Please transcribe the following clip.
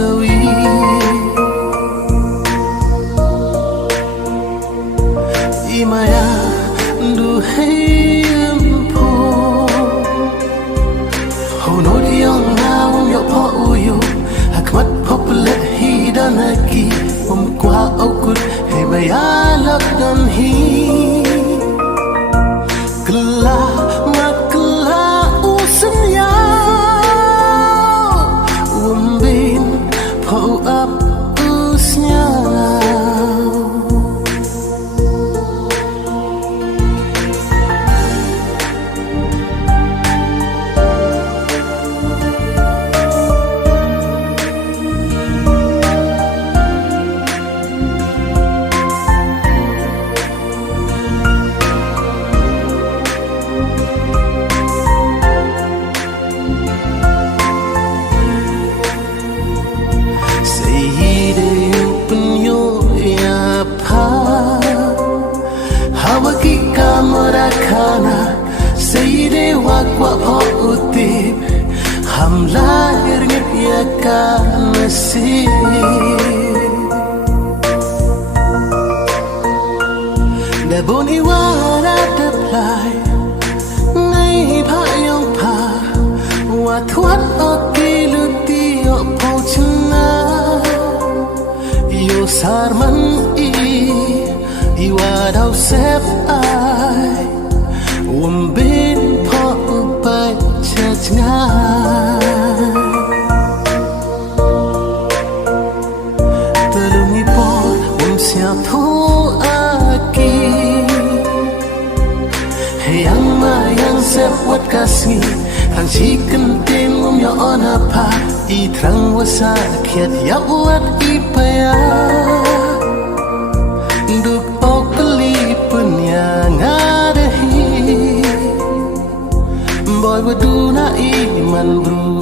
chawi imaya du hempo hono diang naum yo po uyo hakmat popule hidanaki kwa okut hey maya lakdan hi kla makla usnya umbin po up usnya Sayide wakwa po utip ham lahir ya kan nasib Daboni wala daplay Ngay pa yung pa Watwat o kiluti o po chana Yo sarman iwadaw sep ay Umbin po ubay chachna Talungi po siya to aki Hayang mayang sepwat kasngi Ang chicken tin ya ona pa Itrang wasakyat yawat ipaya Duk o kalipun yang ada Boy, we do not iman bro